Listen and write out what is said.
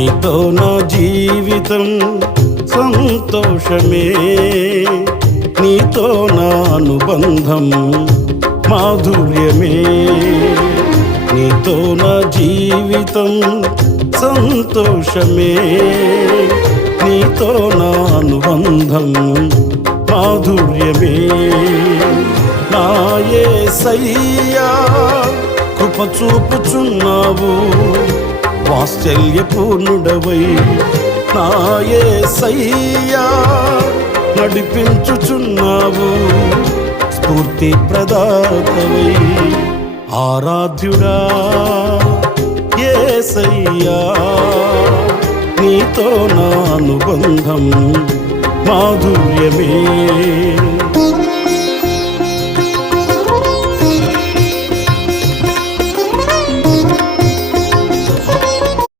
నీతో నా జీవితం సంతోషమే, నీతో నా అనుబంధం మాధుర్యమే. నీతో నా జీవితం సంతోషమే, నీతో నా అనుబంధం మాధుర్యమే. నా యేసయ్యా కృప చూపుచున్నావు, వాత్సల్యపూర్ణుడవై. నా యేసయ్యా నడిపించుచున్నావు, స్ఫూర్తి ప్రదాతవై. ఆరాధ్యుడా యేసయ్యా, నీతో నా అనుబంధం మాధుర్యమే.